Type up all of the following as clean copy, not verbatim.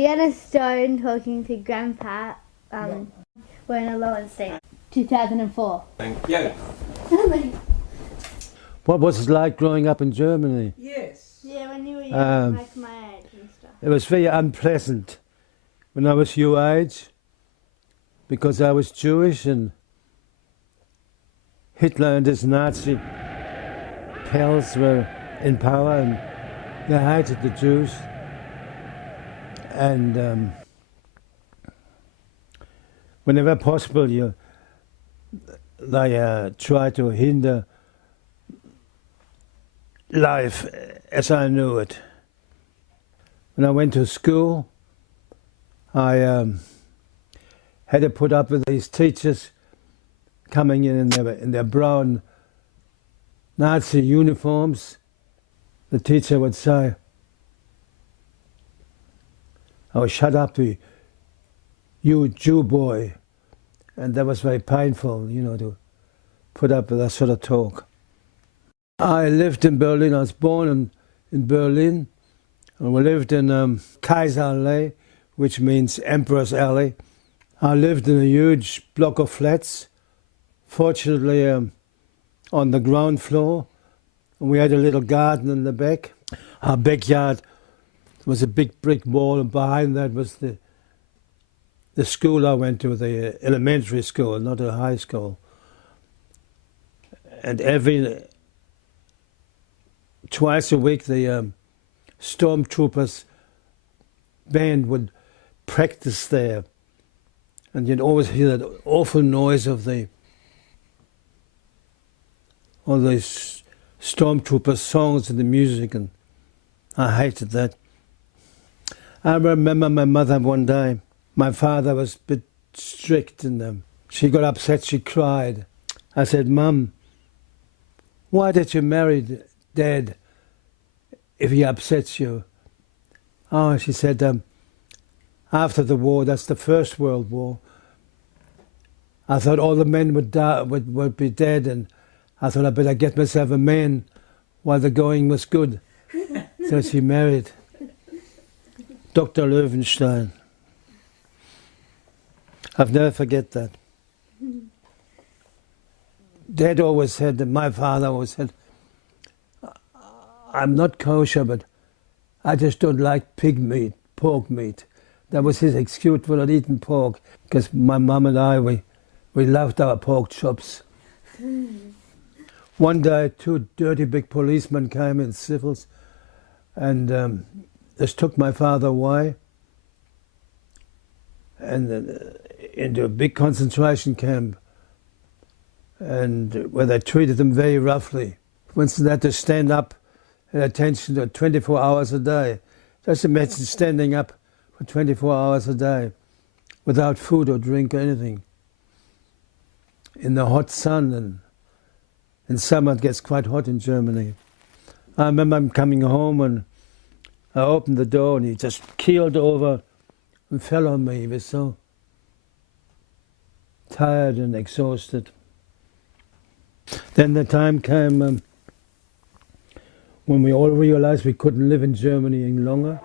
Fiona Stone talking to Grandpa Werner Lowenstein. 2004. Thank you. What was it like growing up in Germany? Yes. Yeah, when you were young, like my age and stuff. It was very unpleasant when I was your age because I was Jewish and Hitler and his Nazi pals were in power and they hated the Jews. And whenever possible, they try to hinder life as I knew it. When I went to school, I had to put up with these teachers coming in their brown Nazi uniforms. The teacher would say, "Oh, shut up, you Jew boy." And that was very painful, to put up with that sort of talk. I lived in Berlin. I was born in Berlin. And we lived in Kaiserallee, which means Emperor's Alley. I lived in a huge block of flats, fortunately on the ground floor. And we had a little garden in the back. Our backyard was a big brick wall, and behind that was the school I went to, the elementary school, not a high school. And twice a week the stormtroopers band would practice there. And you'd always hear that awful noise of all these stormtrooper songs and the music, and I hated that. I remember my mother one day. My father was a bit strict and she got upset, she cried. I said, "Mum, why did you marry Dad if he upsets you?" "Oh," she said, "after the war, that's the First World War, I thought all the men would die, would be dead, and I thought I better get myself a man while the going was good." So she married Dr. Lowenstein. I'll never forget that. Dad always said, and my father always said, "I'm not kosher, but I just don't like pig meat, pork meat." That was his excuse for not eating pork, because my mum and I, we loved our pork chops. One day, two dirty big policemen came in civils and just took my father away and into a big concentration camp, and where they treated him very roughly. Winston had to stand up at attention to 24 hours a day. Just imagine standing up for 24 hours a day without food or drink or anything in the hot sun, and in summer it gets quite hot in Germany. I remember him coming home and I opened the door and he just keeled over and fell on me. He was so tired and exhausted. Then the time came when we all realized we couldn't live in Germany any longer.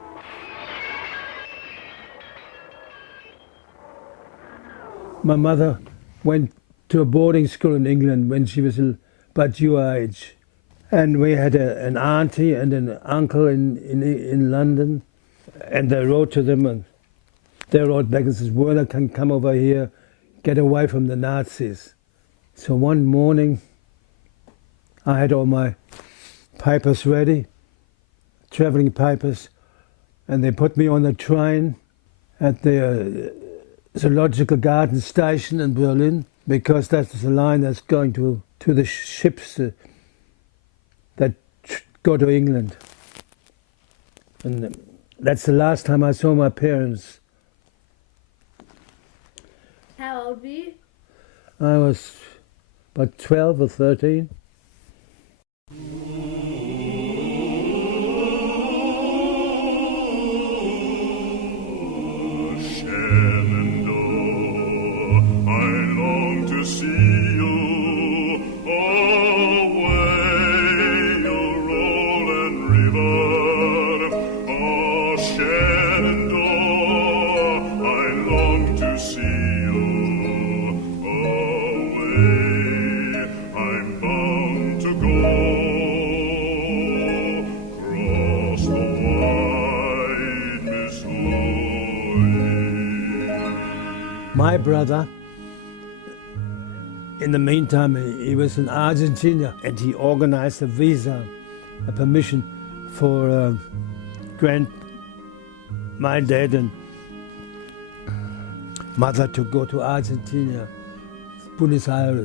My mother went to a boarding school in England when she was about your age. And we had an auntie and an uncle in London. And they wrote to them, and they wrote back and said, "Werner can come over here, get away from the Nazis." So one morning, I had all my papers ready, traveling papers, and they put me on the train at the Zoological Garden station in Berlin, because that's the line that's going to the ships that go to England. And that's the last time I saw my parents. How old were you? I was about 12 or 13. Shenandoah, My brother, in the meantime, he was in Argentina, and he organized a visa, a permission for my dad and mother to go to Argentina, Buenos Aires.